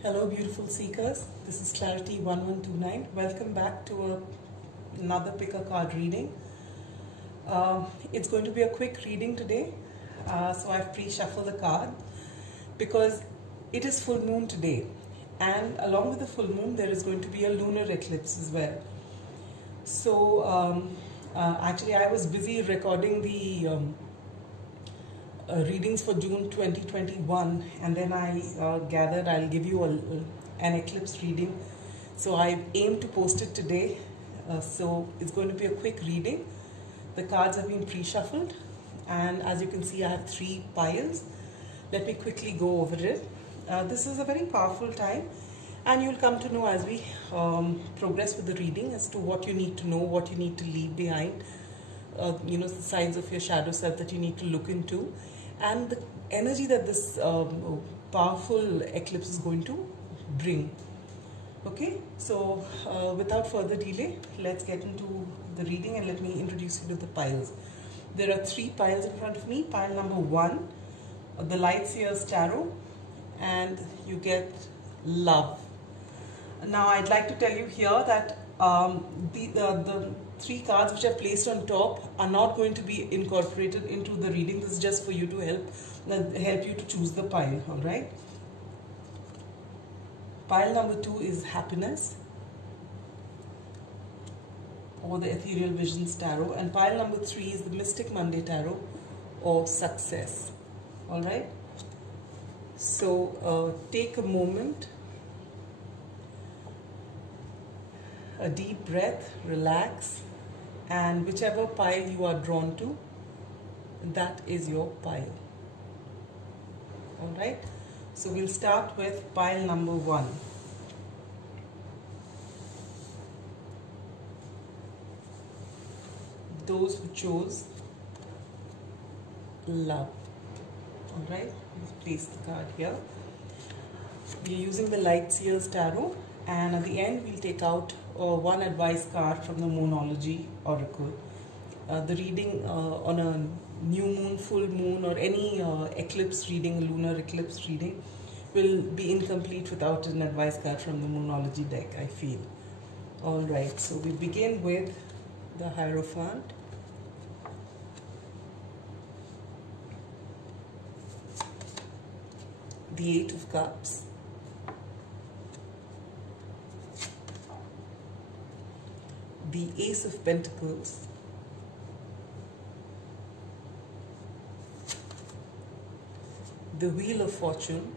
Hello beautiful seekers, this is Clarity 1129. Welcome back to another pick a card reading. It's going to be a quick reading today, so I've pre-shuffled the card because it is full moon today, and along with the full moon there is going to be a lunar eclipse as well. So actually I was busy recording the readings for June 2021, and then I gathered I'll give you an eclipse reading. So I aim to post it today. So it's going to be a quick reading. The cards have been pre-shuffled, and as you can see I have 3 piles. Let me quickly go over it. This is a very powerful time, and you'll come to know as we progress with the reading as to what you need to know, what you need to leave behind, the signs of your shadow self that you need to look into, and the energy that this powerful eclipse is going to bring. Okay, so without further delay, let's get into the reading, and let me introduce you to the piles. There are 3 piles in front of me. Pile number 1, the Light Seers Tarot, and you get love. Now I'd like to tell you here that the 3 cards which are placed on top are not going to be incorporated into the reading. This is just for you to help you to choose the pile. All right. Pile number 2 is Happiness, or the Ethereal Visions Tarot, and pile number 3 is the Mystic Monday Tarot, or Success. All right. So take a moment, a deep breath, relax, and whichever pile you are drawn to, that is your pile. All right. So we'll start with pile number 1. Those who chose love. All right. We'll place the card here. We're using the Light Seers Tarot, and at the end we'll take out one advice card from the Moonology Oracle. The reading on a new moon, full moon, or any eclipse reading, lunar eclipse reading, will be incomplete without an advice card from the Moonology deck, I feel. Alright, so we begin with the Hierophant. The 8 of Cups. The Ace of Pentacles. The Wheel of Fortune.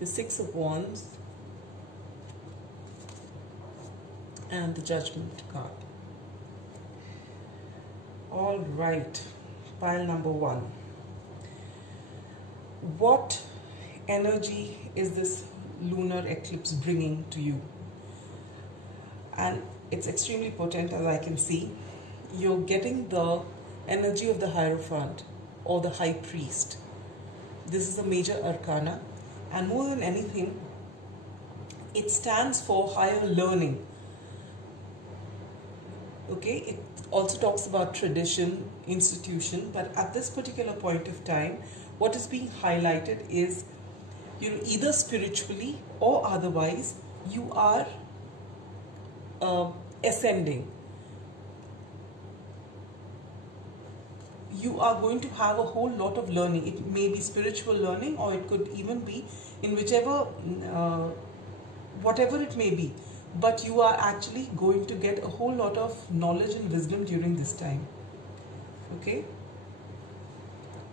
The 6 of Wands. And the Judgment card. All right, pile number 1. What energy is this lunar eclipse bringing to you? And it's extremely potent, as I can see. You're getting the energy of the Hierophant, or the High Priest. This is a major arcana, and more than anything, it stands for higher learning. Okay, it also talks about tradition, institution, but at this particular point of time, what is being highlighted is, either spiritually or otherwise, you are ascending. You are going to have a whole lot of learning. It may be spiritual learning, or it could even be in whichever, whatever it may be. But you are actually going to get a whole lot of knowledge and wisdom during this time. Okay?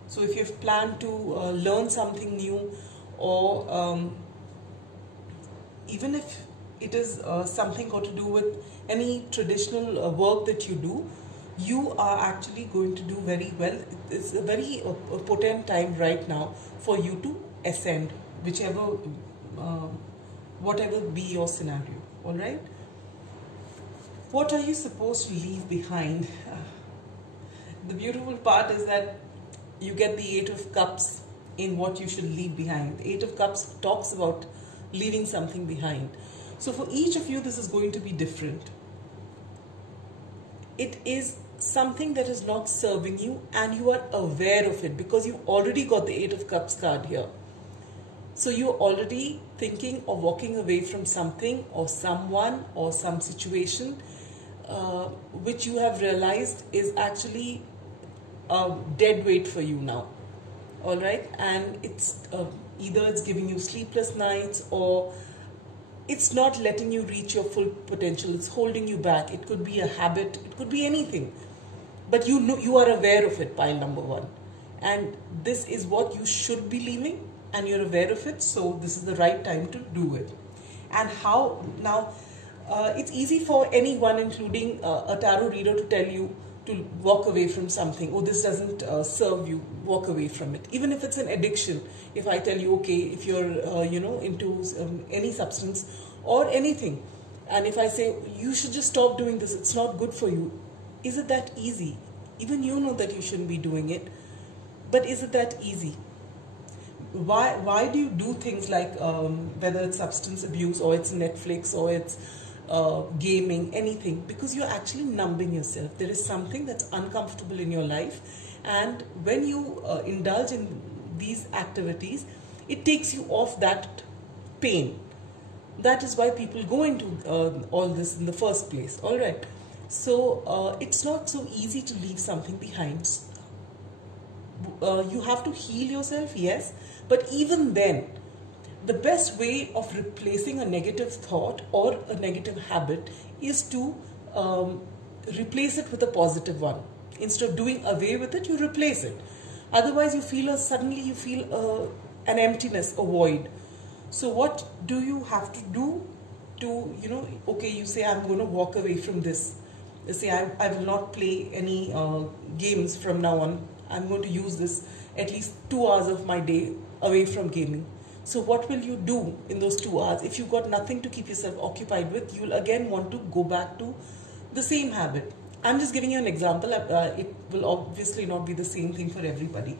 So if you've planned to learn something new, or even if it is something got to do with any traditional work that you do, you are actually going to do very well. It's a very potent time right now for you to ascend, whichever, whatever be your scenario. All right. What are you supposed to leave behind? The beautiful part is that you get the 8 of Cups in what you should leave behind. The 8 of Cups talks about leaving something behind. So for each of you, this is going to be different. It is something that is not serving you and you are aware of it, because you already got the Eight of Cups card here. So you're already thinking of walking away from something or someone or some situation which you have realized is actually a dead weight for you now. All right, and it's either it's giving you sleepless nights, or it's not letting you reach your full potential. It's holding you back. It could be a habit, it could be anything, but you know, you are aware of it, pile number one, and this is what you should be leaving, and you're aware of it. So this is the right time to do it. And how now? It's easy for anyone, including a tarot reader, to tell you to walk away from something. Oh, this doesn't serve you, walk away from it. Even if it's an addiction, if I tell you, okay, if you're into any substance or anything, and if I say you should just stop doing this, it's not good for you, is it that easy? Even you know that you shouldn't be doing it, but is it that easy? Why do you do things like whether it's substance abuse or it's Netflix or it's gaming, anything? Because you're actually numbing yourself. There is something that's uncomfortable in your life, and when you indulge in these activities, it takes you off that pain. That is why people go into all this in the first place. All right, so it's not so easy to leave something behind. You have to heal yourself, yes, but even then, the best way of replacing a negative thought or a negative habit is to replace it with a positive one. Instead of doing away with it, you replace it. Otherwise, you feel suddenly you feel an emptiness, a void. So what do you have to do to, okay, you say, I'm going to walk away from this. You say, I will not play any games from now on. I'm going to use this at least 2 hours of my day away from gaming. So what will you do in those 2 hours? If you've got nothing to keep yourself occupied with, you'll again want to go back to the same habit. I'm just giving you an example. It will obviously not be the same thing for everybody.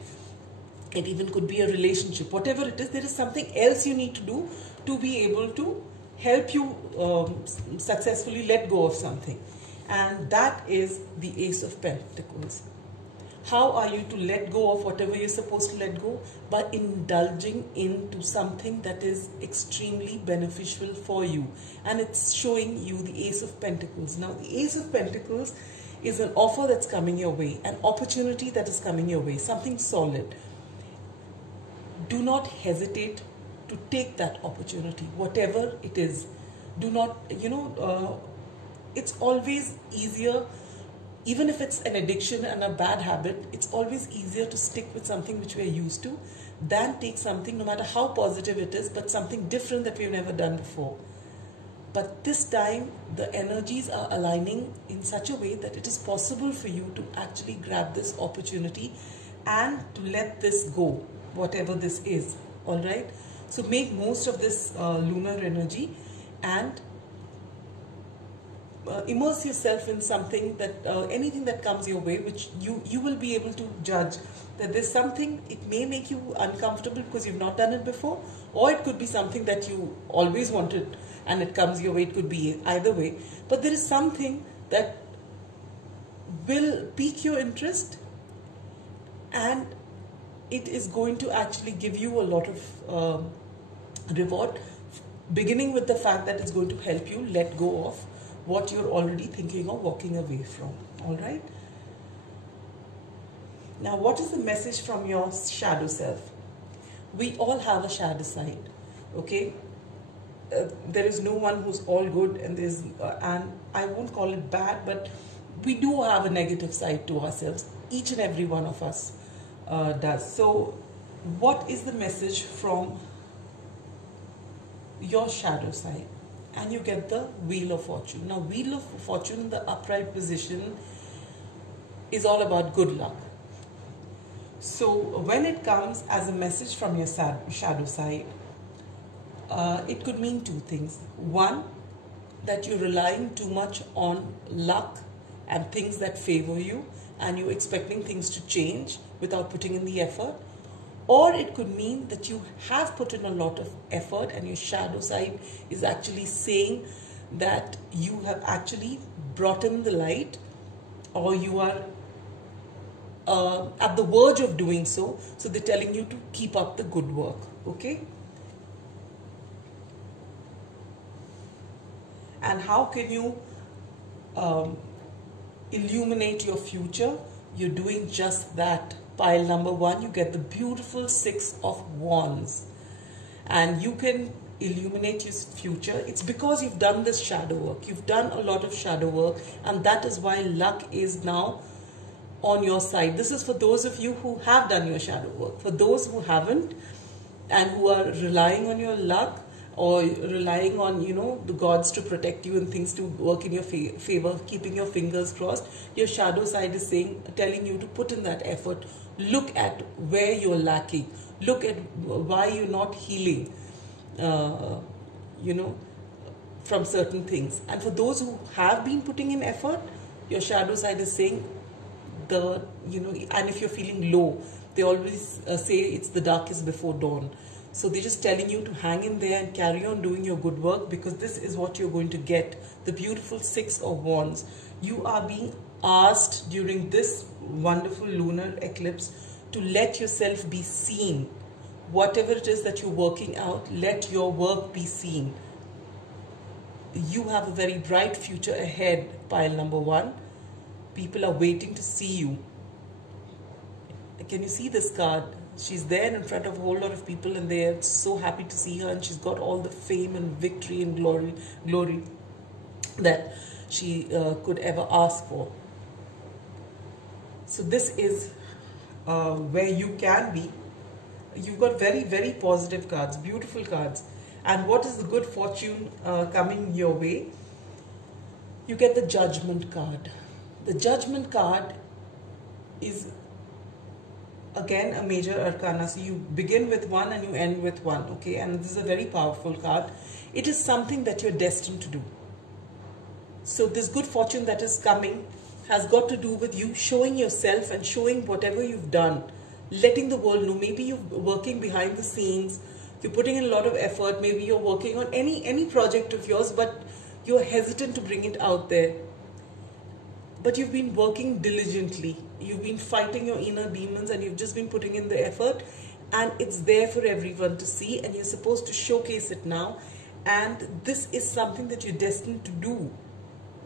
It even could be a relationship. Whatever it is, there is something else you need to do to be able to help you successfully let go of something. And that is the Ace of Pentacles. How are you to let go of whatever you're supposed to let go? By indulging into something that is extremely beneficial for you. And it's showing you the Ace of Pentacles. Now, the Ace of Pentacles is an offer that's coming your way, an opportunity that is coming your way, something solid. Do not hesitate to take that opportunity, whatever it is. Do not, it's always easier. Even if it's an addiction and a bad habit, it's always easier to stick with something which we are used to than take something, no matter how positive it is, but something different that we've never done before. But this time, the energies are aligning in such a way that it is possible for you to actually grab this opportunity and to let this go, whatever this is. All right? So make most of this lunar energy and immerse yourself in something that anything that comes your way, which you will be able to judge that there's something. It may make you uncomfortable because you've not done it before, or it could be something that you always wanted and it comes your way. It could be either way, but there is something that will pique your interest, and it is going to actually give you a lot of reward, beginning with the fact that it's going to help you let go of what you're already thinking of walking away from. All right? Now, what is the message from your shadow self? We all have a shadow side, okay? There is no one who's all good, and and I won't call it bad, but we do have a negative side to ourselves. Each and every one of us does. So, what is the message from your shadow side? And you get the Wheel of Fortune. Now, Wheel of Fortune, the upright position, is all about good luck. So, when it comes as a message from your shadow side, it could mean two things. One, that you're relying too much on luck and things that favor you, and you're expecting things to change without putting in the effort. Or it could mean that you have put in a lot of effort and your shadow side is actually saying that you have actually brought in the light or you are at the verge of doing so. So they're telling you to keep up the good work. Okay. And how can you illuminate your future? You're doing just that. Pile number 1, you get the beautiful 6 of Wands. And you can illuminate your future. It's because you've done this shadow work. You've done a lot of shadow work, and that is why luck is now on your side. This is for those of you who have done your shadow work. For those who haven't and who are relying on your luck, or relying on, you know, the gods to protect you and things to work in your favor, keeping your fingers crossed, your shadow side is telling you to put in that effort. Look at where you're lacking. Look at why you're not healing, you know, from certain things. And for those who have been putting in effort, your shadow side is saying, you know, and if you're feeling low, they always say it's the darkest before dawn. So they're just telling you to hang in there and carry on doing your good work, because this is what you're going to get. The beautiful 6 of Wands. You are being asked during this wonderful lunar eclipse to let yourself be seen. Whatever it is that you're working out, let your work be seen. You have a very bright future ahead, pile number 1. People are waiting to see you. Can you see this card? She's there in front of a whole lot of people, and they're so happy to see her, and she's got all the fame and victory and glory that she could ever ask for. So this is where you can be. You've got very, very positive cards, beautiful cards. And what is the good fortune coming your way? You get the Judgment card. The Judgment card is again a major arcana. So you begin with 1 and you end with 1. Okay, and this is a very powerful card. It is something that you're destined to do. So this good fortune that is coming has got to do with you showing yourself and showing whatever you've done, letting the world know. Maybe you're working behind the scenes, you're putting in a lot of effort, maybe you're working on any project of yours, but you're hesitant to bring it out there. But you've been working diligently, you've been fighting your inner demons, and you've just been putting in the effort, and it's there for everyone to see, and you're supposed to showcase it now. And this is something that you're destined to do.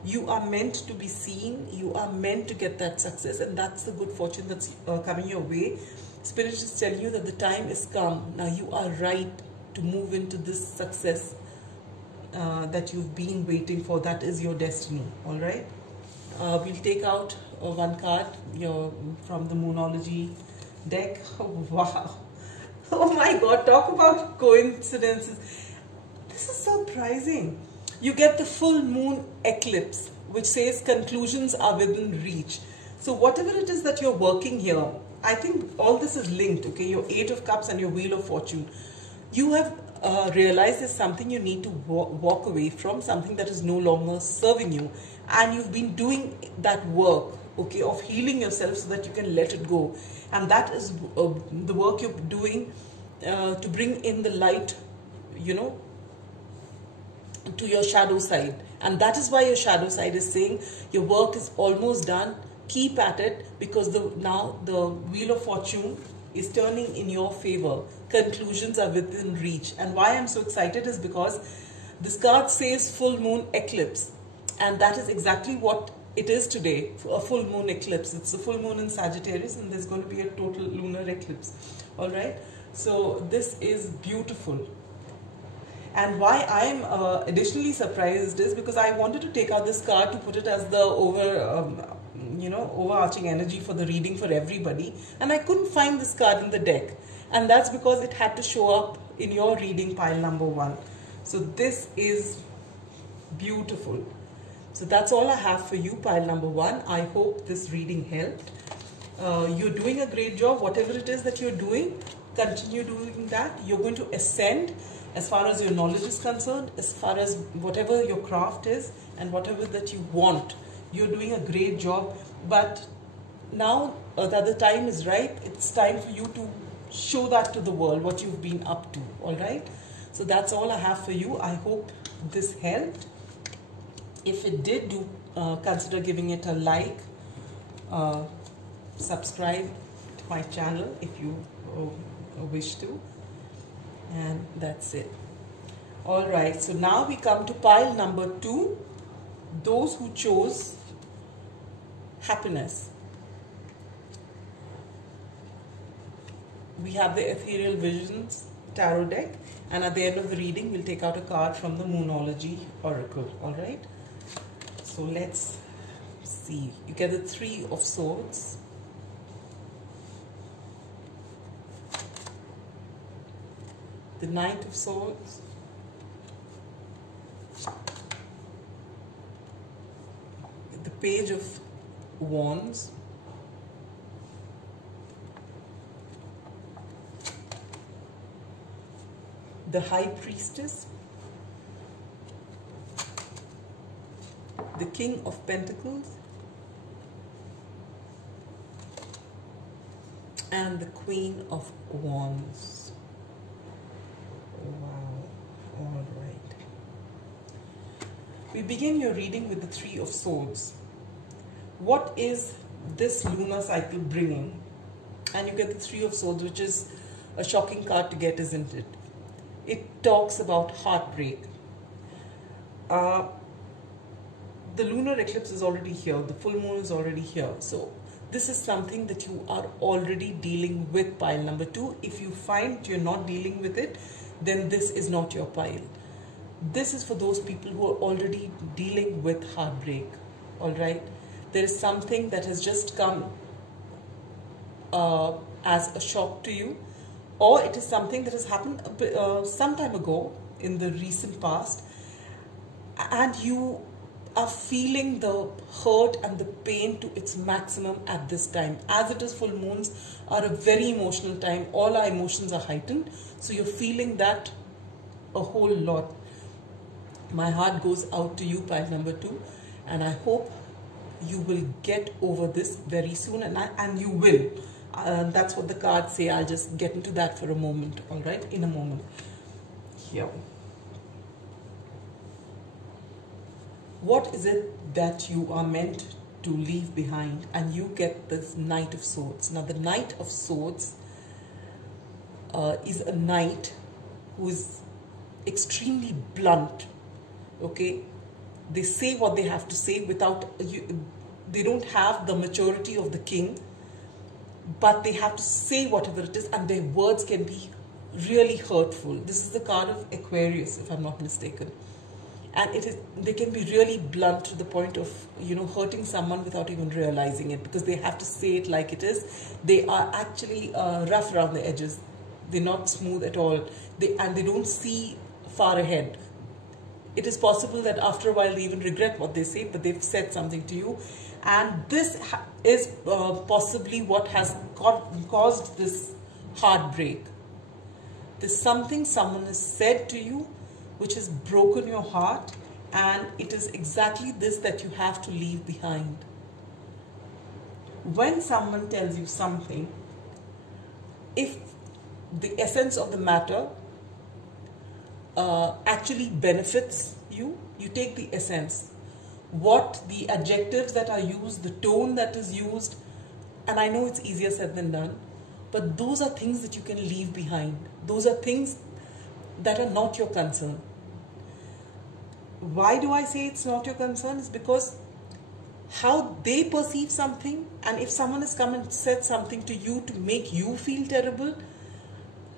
You are meant to be seen, you are meant to get that success, and that's the good fortune that's coming your way. Spirit is telling you that the time is come. Now you are right to move into this success that you've been waiting for. That is your destiny, all right? We'll take out one card from the Moonology deck. Oh, wow. Oh my God, talk about coincidences. This is surprising. You get the full moon eclipse, which says conclusions are within reach. So whatever it is that you're working here, I think all this is linked, okay? Your 8 of Cups and your Wheel of Fortune. You have realized there's something you need to walk away from, something that is no longer serving you. And you've been doing that work, okay, of healing yourself so that you can let it go. And that is the work you're doing to bring in the light, you know, to your shadow side. And that is why your shadow side is saying your work is almost done. Keep at it, because now the Wheel of Fortune is turning in your favor. Conclusions are within reach. And why I'm so excited is because this card says full moon eclipse. And that is exactly what it is today, a full moon eclipse. It's a full moon in Sagittarius, and there's going to be a total lunar eclipse. All right. So this is beautiful. And why I am additionally surprised is because I wanted to take out this card to put it as the overarching energy for the reading for everybody, and I couldn't find this card in the deck, and that's because it had to show up in your reading, pile number 1. So this is beautiful. So that's all I have for you, pile number 1. I hope this reading helped. You're doing a great job. Whatever it is that you're doing, continue doing that. You're going to ascend as far as your knowledge is concerned, as far as whatever your craft is and whatever that you want. You're doing a great job. But now that the time is right, it's time for you to show that to the world, what you've been up to. All right. So that's all I have for you. I hope this helped. If it did, do consider giving it a like, subscribe to my channel if you wish to. And that's it. Alright, so now we come to pile number 2, those who chose happiness. We have the Ethereal Visions tarot deck, and at the end of the reading we'll take out a card from the Moonology Oracle. Alright, so let's see. You get the 3 of Swords, the Knight of Swords, the Page of Wands, the High Priestess, the King of Pentacles, and the Queen of Wands. Wow. All right. We begin your reading with the 3 of Swords. What is this lunar cycle bringing? And you get the 3 of Swords, which is a shocking card to get, isn't it? It talks about heartbreak. The lunar eclipse is already here. The full moon is already here. So this is something that you are already dealing with, pile number 2. If you find you're not dealing with it, then this is not your pile. This is for those people who are already dealing with heartbreak. All right. There is something that has just come as a shock to you, or it is something that has happened some time ago in the recent past, and you are feeling the hurt and the pain to its maximum at this time. As it is, full moons are a very emotional time. All our emotions are heightened, so you're feeling that a whole lot. My heart goes out to you, pile number 2, and I hope you will get over this very soon, and you will. That's what the cards say. I'll just get into that for a moment, all right, in a moment. Here. What is it that you are meant to leave behind? And you get this Knight of Swords. Now, the Knight of Swords is a knight who is extremely blunt, okay? They say what they have to say without, they don't have the maturity of the king, but they have to say whatever it is, and their words can be really hurtful. This is the card of Aquarius, if I'm not mistaken. And they can be really blunt to the point of, hurting someone without even realizing it, because they have to say it like it is. They are actually rough around the edges. They're not smooth at all. And they don't see far ahead. It is possible that after a while they even regret what they say, but they've said something to you. And this is possibly what has caused this heartbreak. There's something someone has said to you which has broken your heart, and it is exactly this that you have to leave behind. When someone tells you something, if the essence of the matter actually benefits you, you take the essence. What the adjectives that are used, the tone that is used, and I know it's easier said than done, but those are things that you can leave behind. Those are things that are not your concern. Why do I say it's not your concern? It's because how they perceive something, and if someone has come and said something to you to make you feel terrible,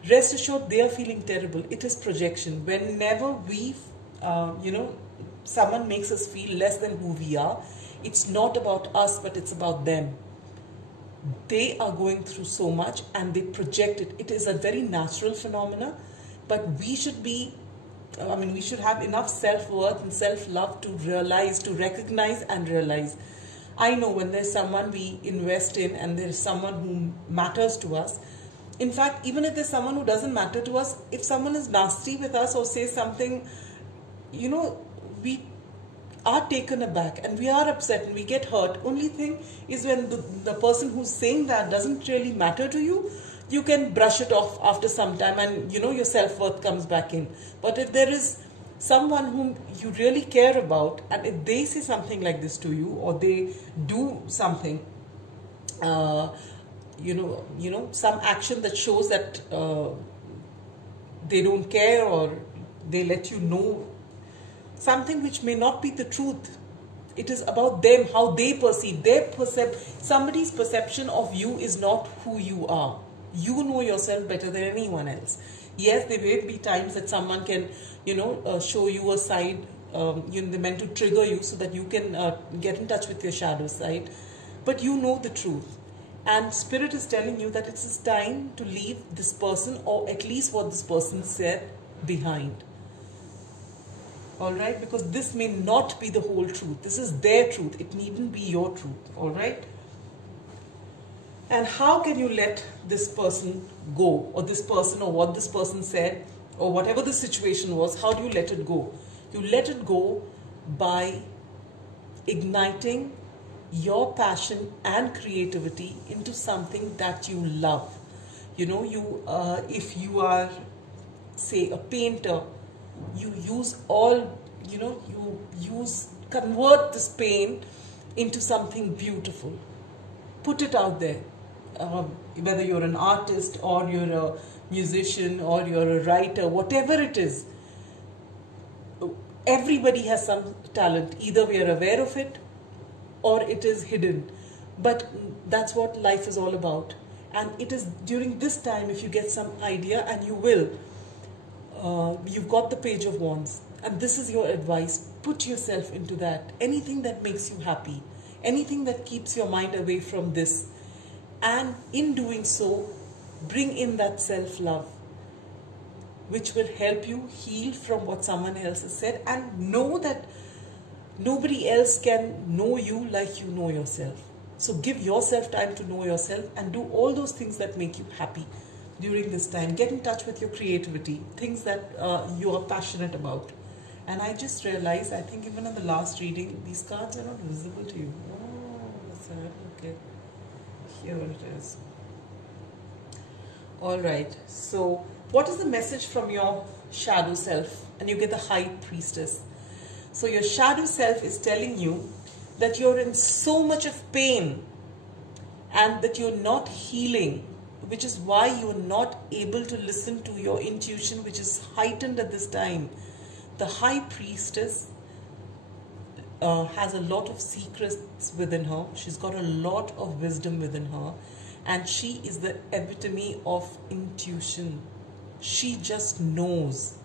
rest assured they are feeling terrible. It is projection. Whenever we, someone makes us feel less than who we are, it's not about us, but it's about them. They are going through so much and they project it. It is a very natural phenomena, but we should be, we should have enough self-worth and self-love to realize, to recognize and realize. I know when there's someone we invest in and there's someone who matters to us. In fact, even if there's someone who doesn't matter to us, if someone is nasty with us or says something, we are taken aback and we are upset and we get hurt. Only thing is when the person who's saying that doesn't really matter to you, you can brush it off after some time and your self-worth comes back in. But if there is someone whom you really care about, and if they say something like this to you or they do something some action that shows that they don't care, or they let you know something which may not be the truth. It is about them, how they perceive. Somebody's perception of you is not who you are. You know yourself better than anyone else. Yes, there may be times that someone can, show you a side. They're meant to trigger you so that you can get in touch with your shadow side. But you know the truth. And Spirit is telling you that it's time to leave this person, or at least what this person said, behind. Alright? Because this may not be the whole truth. This is their truth. It needn't be your truth. Alright? And how can you let this person go, or this person, or what this person said, or whatever the situation was? How do you let it go? You let it go by igniting your passion and creativity into something that you love. If you are, say, a painter, you convert this paint into something beautiful. Put it out there. Whether you're an artist, or you're a musician, or you're a writer, whatever it is, everybody has some talent. Either we are aware of it, or it is hidden. But that's what life is all about. And it is during this time, if you get some idea, and you will, you've got the Page of Wands, and this is your advice. Put yourself into that. Anything that makes you happy, anything that keeps your mind away from this, and in doing so, bring in that self-love, which will help you heal from what someone else has said, and know that nobody else can know you like you know yourself. So give yourself time to know yourself, and do all those things that make you happy during this time. Get in touch with your creativity, things that you are passionate about. And I just realized, I think even in the last reading, these cards are not visible to you. Oh, that's sad. Okay. Here it is. Alright, so what is the message from your shadow self? And you get the High Priestess. So your shadow self is telling you that you're in so much of pain, and that you're not healing, which is why you're not able to listen to your intuition, which is heightened at this time. The High Priestess has a lot of secrets within her. She's got a lot of wisdom within her, and she is the epitome of intuition. She just knows.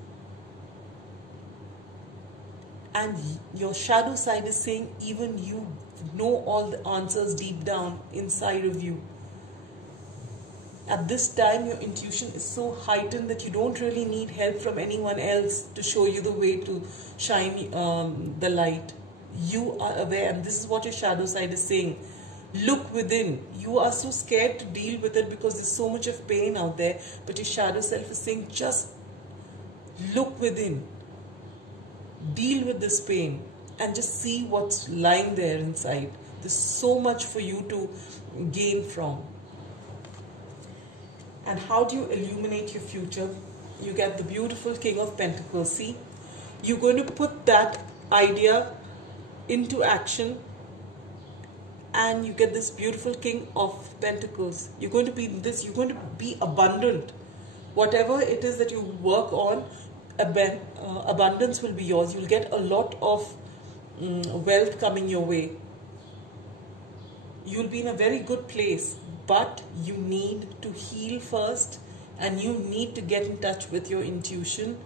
And your shadow side is saying, even you know all the answers deep down inside of you. At this time, your intuition is so heightened that you don't really need help from anyone else to show you the way to shine the light. You are aware, and this is what your shadow side is saying. Look within. You are so scared to deal with it because there's so much of pain out there, but your shadow self is saying, just look within. Deal with this pain and just see what's lying there inside. There's so much for you to gain from. And how do you illuminate your future? You get the beautiful King of Pentacles. See, you're going to put that idea into action, and you get this beautiful King of Pentacles. You're going to be abundant. Whatever it is that you work on, abundance will be yours. You'll get a lot of wealth coming your way. You'll be in a very good place, but you need to heal first, and you need to get in touch with your intuition,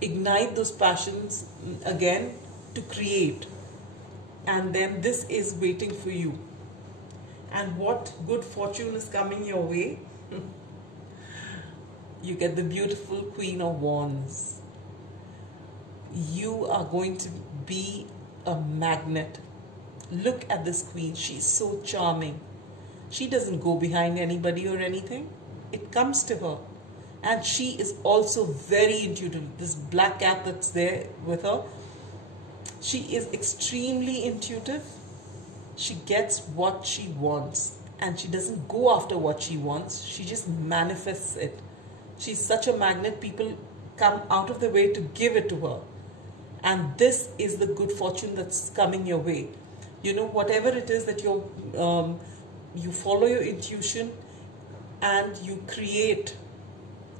ignite those passions again to create, and then this is waiting for you. And what good fortune is coming your way? You get the beautiful Queen of Wands. You are going to be a magnet. Look at this queen. She's so charming. She doesn't go behind anybody or anything. It comes to her. And she is also very intuitive. This black cat that's there with her, she is extremely intuitive. She gets what she wants, and she doesn't go after what she wants. She just manifests it. She's such a magnet. People come out of the way to give it to her. And this is the good fortune that's coming your way. You know, whatever it is that you're you follow your intuition and you create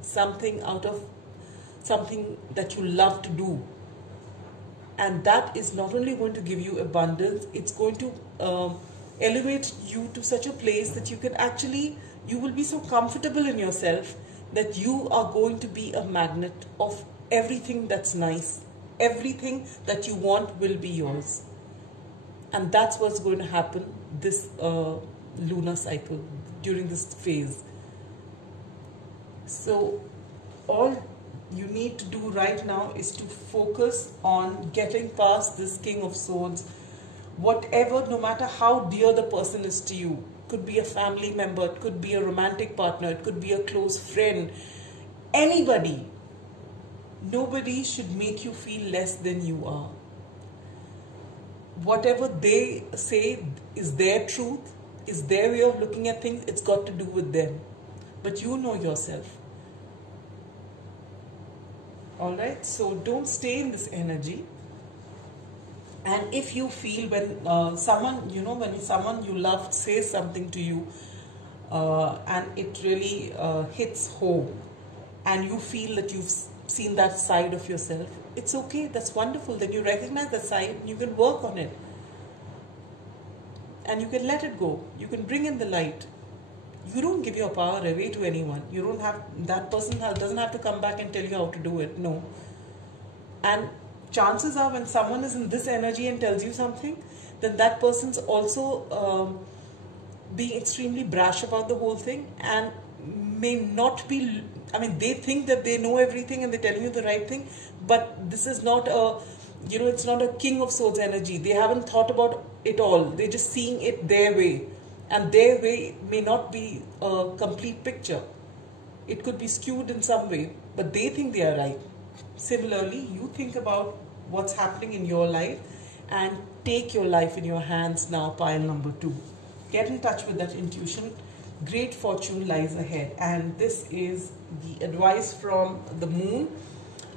something out of something that you love to do. And that is not only going to give you abundance, it's going to elevate you to such a place that you can actually, you will be so comfortable in yourself that you are going to be a magnet of everything that's nice. Everything that you want will be yours. And that's what's going to happen this lunar cycle, during this phase. So all you need to do right now is to focus on getting past this King of Swords. Whatever, no matter how dear the person is to you, could be a family member, it could be a romantic partner, it could be a close friend, anybody. Nobody should make you feel less than you are. Whatever they say is their truth, is their way of looking at things, it's got to do with them. But you know yourself. Alright, so don't stay in this energy. And if you feel when someone, you know, when someone you love says something to you and it really hits home, and you feel that you've seen that side of yourself, it's okay, that's wonderful. Then you recognize that side and you can work on it. And you can let it go. You can bring in the light. You don't give your power away to anyone. You don't have, that person doesn't have to come back and tell you how to do it. No. And chances are when someone is in this energy and tells you something, then that person's also being extremely brash about the whole thing and may not be, I mean, they think that they know everything and they're telling you the right thing, but this is not a, you know, it's not a King of Swords energy. They haven't thought about it all. They're just seeing it their way. And their way may not be a complete picture. It could be skewed in some way, but they think they are right. Similarly, you think about what's happening in your life and take your life in your hands now, pile number 2. Get in touch with that intuition. Great fortune lies ahead. And this is the advice from the moon.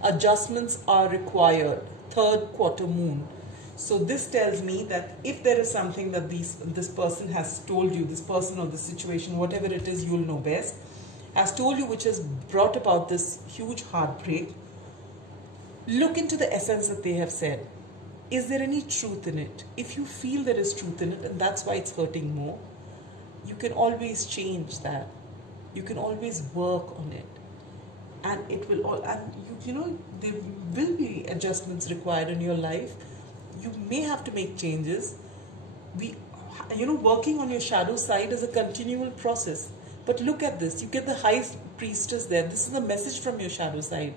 Adjustments are required. 3rd quarter moon. So this tells me that if there is something that this person has told you, this person or this situation, whatever it is, you'll know best, has told you, which has brought about this huge heartbreak, look into the essence that they have said. Is there any truth in it? If you feel there is truth in it and that's why it's hurting more, you can always change that. You can always work on it. And it will all, and you know, there will be adjustments required in your life. You may have to make changes. You know, working on your shadow side is a continual process. But look at this. You get the high priestess there. This is a message from your shadow side.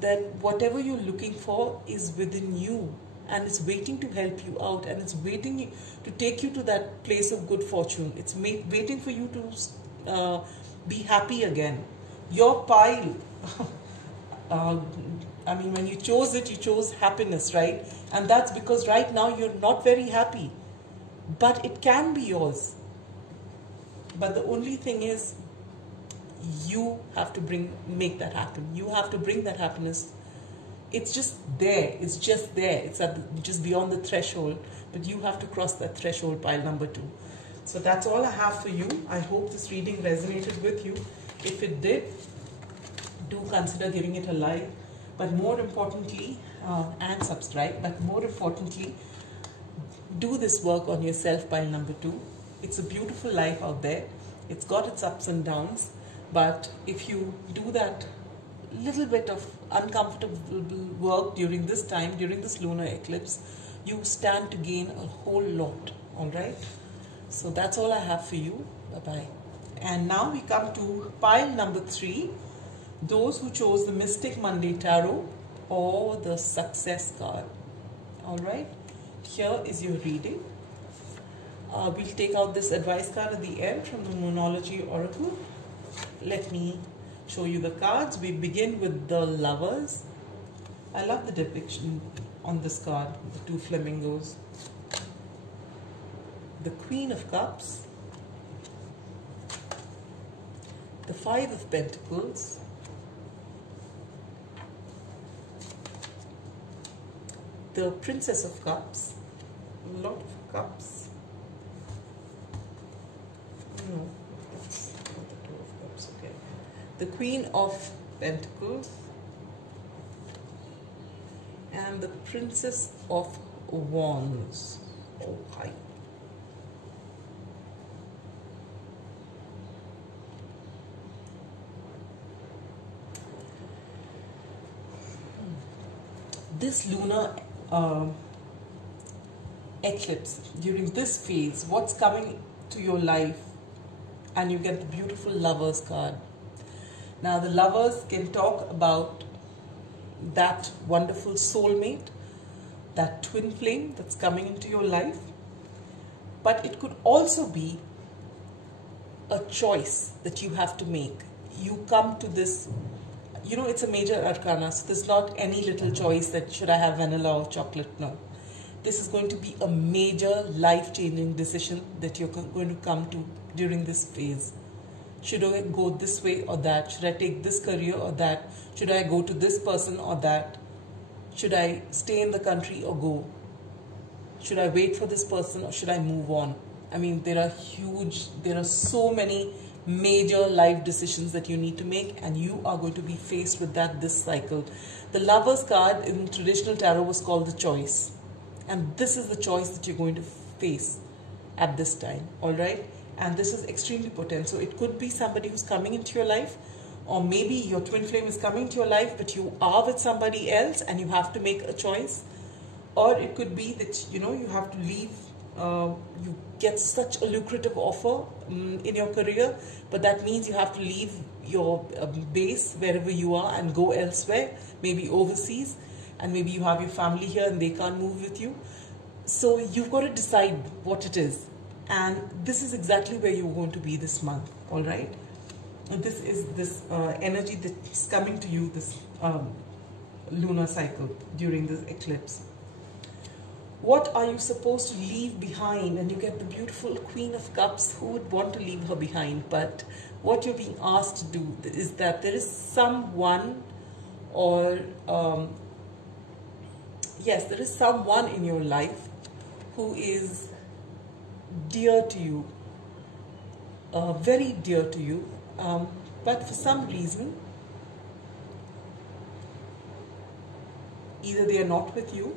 That whatever you're looking for is within you. And it's waiting to help you out. And it's waiting to take you to that place of good fortune. It's waiting for you to be happy again. Your pile... I mean, when you chose it, you chose happiness, right? And that's because right now you're not very happy. But it can be yours. But the only thing is, you have to make that happen. You have to bring that happiness. It's just there. It's just there. It's just beyond the threshold. But you have to cross that threshold, pile number 2. So that's all I have for you. I hope this reading resonated with you. If it did, do consider giving it a like. But more importantly, and subscribe, but more importantly, do this work on yourself, pile number 2. It's a beautiful life out there. It's got its ups and downs, but if you do that little bit of uncomfortable work during this time, during this lunar eclipse, you stand to gain a whole lot, all right? So that's all I have for you. Bye-bye. And now we come to pile number 3. Those who chose the Mystic Monday Tarot or the Success card. Alright, here is your reading. We'll take out this advice card at the end from the Moonology Oracle. Let me show you the cards. We begin with the Lovers. I love the depiction on this card, the 2 flamingos. The Queen of Cups. The 5 of Pentacles. The Princess of Cups, Lord of Cups, the Queen of Pentacles, and the Princess of Wands. Oh, hi. This lunar eclipse, during this phase, what's coming to your life, and you get the beautiful Lovers card. Now the Lovers can talk about that wonderful soulmate, that twin flame that's coming into your life, but it could also be a choice that you have to make. You come to this, you know, it's a major arcana, so there's not any little choice that should I have vanilla or chocolate. No, this is going to be a major life-changing decision that you're going to come to during this phase. Should I go this way or that? Should I take this career or that? Should I go to this person or that? Should I stay in the country or go? Should I wait for this person or should I move on? I mean, there are so many major life decisions that you need to make, and you are going to be faced with that this cycle. The Lovers card in traditional tarot was called the choice, and this is the choice that you're going to face at this time, all right? And this is extremely potent. So it could be somebody who's coming into your life, or maybe your twin flame is coming into your life, but you are with somebody else and you have to make a choice. Or it could be that, you know, you have to leave, you get such a lucrative offer in your career, but that means you have to leave your base wherever you are and go elsewhere, maybe overseas, and maybe you have your family here and they can't move with you. So you've got to decide what it is. And this is exactly where you're going to be this month, all right? And this is this energy that's coming to you, this lunar cycle during this eclipse. What are you supposed to leave behind? And you get the beautiful Queen of Cups. Who would want to leave her behind? But what you're being asked to do is that there is someone, or yes, there is someone in your life who is dear to you, very dear to you, but for some reason, either they are not with you,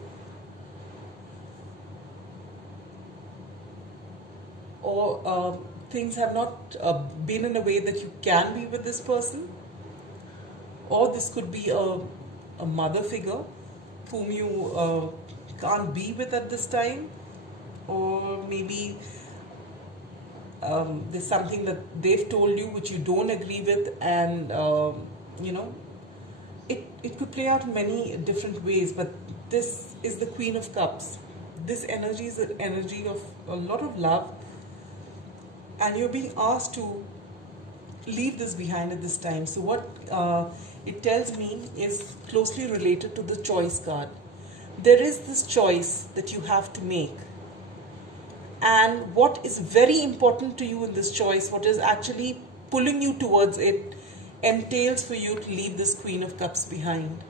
or things have not been in a way that you can be with this person, or this could be a mother figure whom you can't be with at this time, or maybe there's something that they've told you which you don't agree with, and you know, it could play out in many different ways. But this is the Queen of Cups. This energy is an energy of a lot of love, and you're being asked to leave this behind at this time. So what it tells me is closely related to the choice card. There is this choice that you have to make. And what is very important to you in this choice, what is actually pulling you towards it, entails for you to leave this Queen of Cups behind.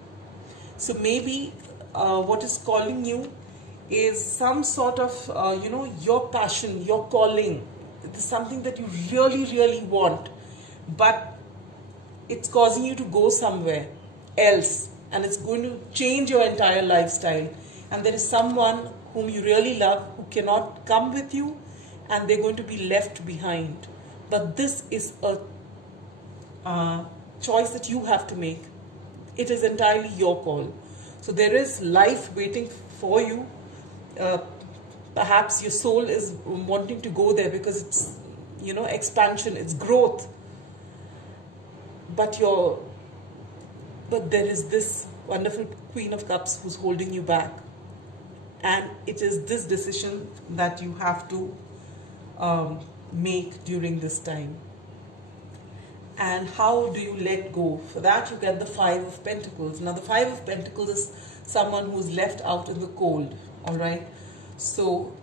So maybe what is calling you is some sort of, you know, your passion, your calling. It's something that you really, really want, but it's causing you to go somewhere else, and it's going to change your entire lifestyle. And there is someone whom you really love who cannot come with you, and they're going to be left behind. But this is a choice that you have to make. It is entirely your call. So there is life waiting for you. Perhaps your soul is wanting to go there because it's, you know, expansion, it's growth. But there is this wonderful Queen of Cups who's holding you back. And it is this decision that you have to make during this time. And how do you let go? For that you get the Five of Pentacles. Now the Five of Pentacles is someone who's left out in the cold, all right? So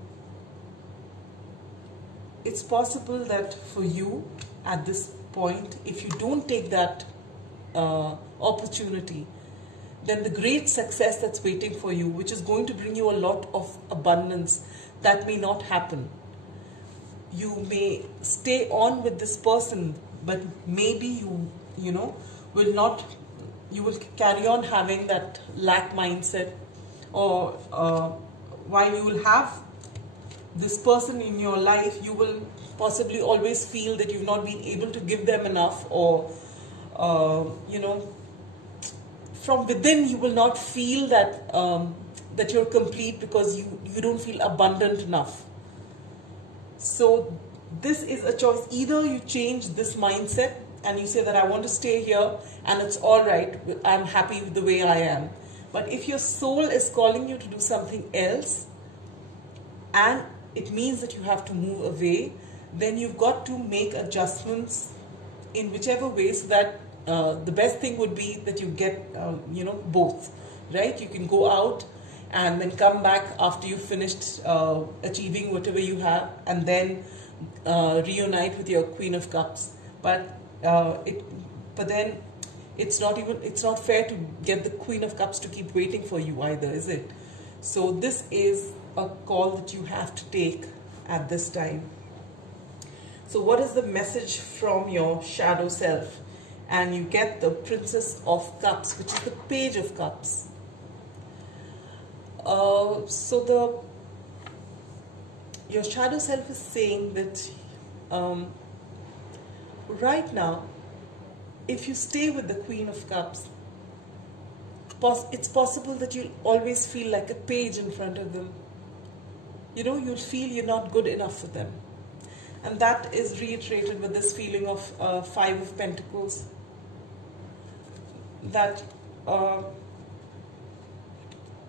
it's possible that for you at this point, if you don't take that opportunity, then the great success that's waiting for you, which is going to bring you a lot of abundance, that may not happen. You may stay on with this person, but maybe you you know, will not, you will carry on having that lack mindset, or while you will have this person in your life, you will possibly always feel that you've not been able to give them enough, or you know, from within you will not feel that that you're complete, because you don't feel abundant enough. So this is a choice. Either you change this mindset and you say that I want to stay here and it's all right, I'm happy with the way I am. But if your soul is calling you to do something else, and it means that you have to move away, then you've got to make adjustments in whichever way, so that the best thing would be that you get, you know, both, right? You can go out and then come back after you've finished achieving whatever you have, and then reunite with your Queen of Cups. But then it's not fair to get the Queen of Cups to keep waiting for you either, is it? So this is a call that you have to take at this time. So what is the message from your shadow self? And you get the Princess of Cups, which is the Page of Cups. So your shadow self is saying that right now, if you stay with the Queen of Cups, it's possible that you'll always feel like a page in front of them. You know, you'll feel you're not good enough for them. And that is reiterated with this feeling of Five of Pentacles. That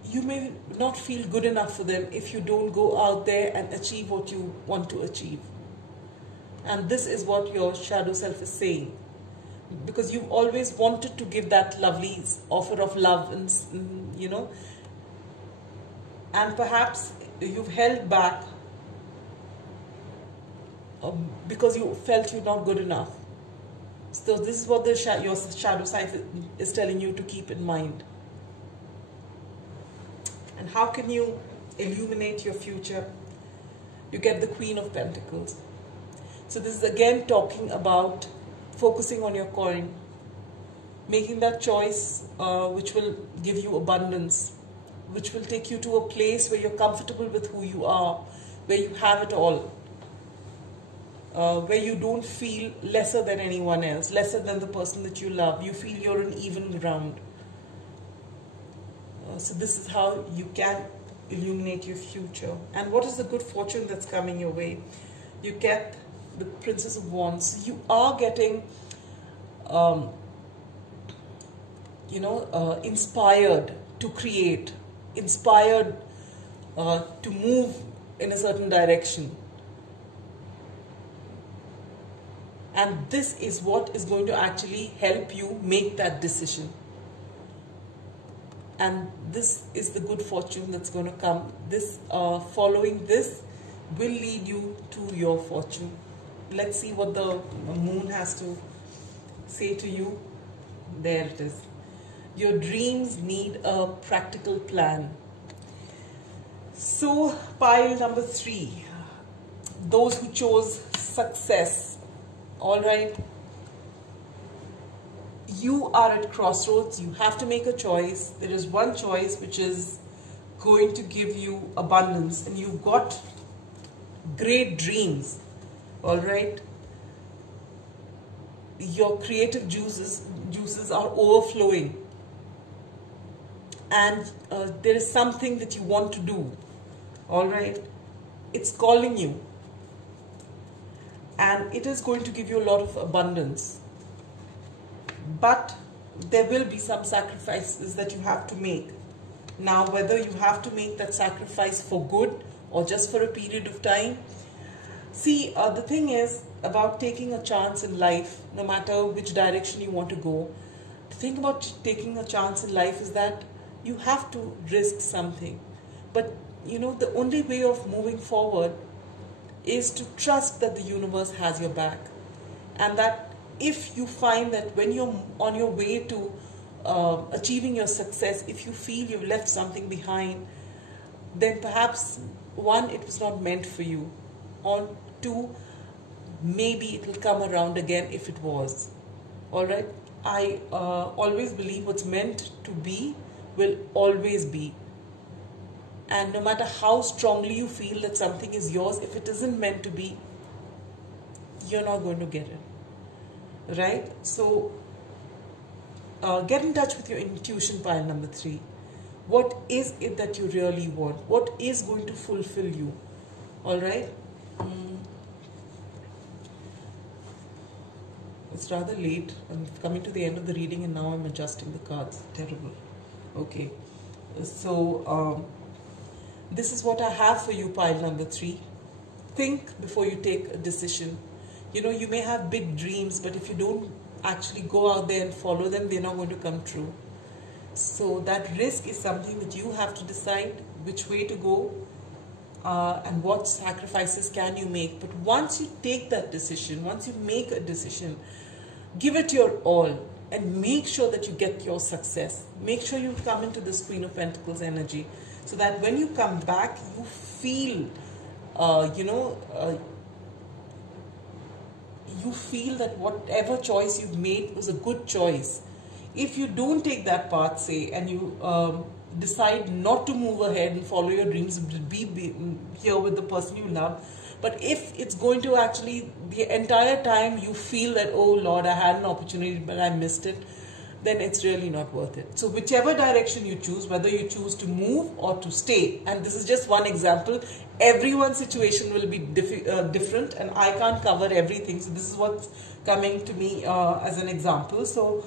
you may not feel good enough for them if you don't go out there and achieve what you want to achieve. And this is what your shadow self is saying. Because you've always wanted to give that lovely offer of love, and you know, and perhaps you've held back because you felt you're not good enough. So this is what your shadow self is telling you to keep in mind. And how can you illuminate your future? You get the Queen of Pentacles. So this is again talking about focusing on your coin, making that choice which will give you abundance, which will take you to a place where you're comfortable with who you are, where you have it all, where you don't feel lesser than anyone else, lesser than the person that you love. You feel you're on even ground. So this is how you can illuminate your future. And what is the good fortune that's coming your way? You get the Princess of Wands. You are getting, you know, inspired to create, inspired to move in a certain direction. And this is what is going to actually help you make that decision. And this is the good fortune that's going to come. This following this will lead you to your fortune. Let's see what the moon has to say to you. There it is. Your dreams need a practical plan. So pile number 3, those who chose success. All right. You are at crossroads. You have to make a choice. There is one choice which is going to give you abundance, and you've got great dreams. All right. Your creative juices are overflowing, and there is something that you want to do. All right. It's calling you, and it is going to give you a lot of abundance. But there will be some sacrifices that you have to make. Now, whether you have to make that sacrifice for good or just for a period of time. See, the thing is about taking a chance in life, no matter which direction you want to go. The thing about taking a chance in life is that you have to risk something. But, you know, the only way of moving forward is to trust that the universe has your back. And that if you find that when you're on your way to achieving your success, if you feel you've left something behind, then perhaps, 1, it was not meant for you, or 2, maybe it will come around again if it was. All right. I always believe what's meant to be will always be. And no matter how strongly you feel that something is yours, if it isn't meant to be, you're not going to get it. Right? So, get in touch with your intuition, pile number 3. What is it that you really want? What is going to fulfill you? All right? It's rather late. I'm coming to the end of the reading and now I'm adjusting the cards. Terrible. Okay. So, this is what I have for you, pile number 3. Think before you take a decision. You know, you may have big dreams, but if you don't actually go out there and follow them, they're not going to come true. So that risk is something that you have to decide which way to go and what sacrifices can you make. But once you take that decision, once you make a decision, give it your all and make sure that you get your success. Make sure you come into this Queen of Pentacles energy so that when you come back, you feel, you feel that whatever choice you've made was a good choice. If you don't take that path, say, and you decide not to move ahead and follow your dreams, be here with the person you love, but if it's going to actually, the entire time you feel that, oh Lord, I had an opportunity but I missed it, then it's really not worth it. So whichever direction you choose, whether you choose to move or to stay, and this is just one example, everyone's situation will be different and I can't cover everything. So this is what's coming to me as an example. So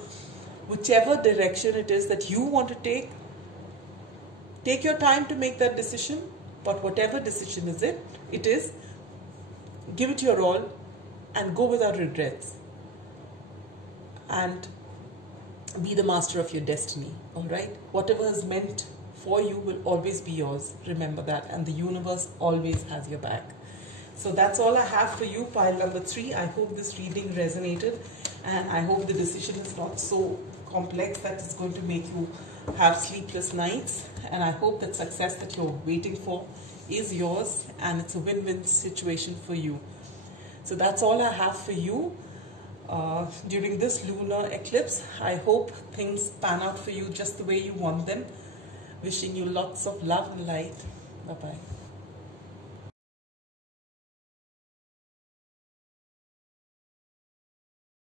whichever direction it is that you want to take your time to make that decision, but whatever decision it is, give it your all and go without regrets and be the master of your destiny. All right, whatever is meant for you will always be yours. Remember that, and the universe always has your back. So that's all I have for you, pile number 3. I hope this reading resonated, and I hope the decision is not so complex that it's going to make you have sleepless nights. And I hope that success that you're waiting for is yours, and it's a win-win situation for you. So that's all I have for you during this lunar eclipse. I hope things pan out for you just the way you want them. Wishing you lots of love and light. Bye-bye.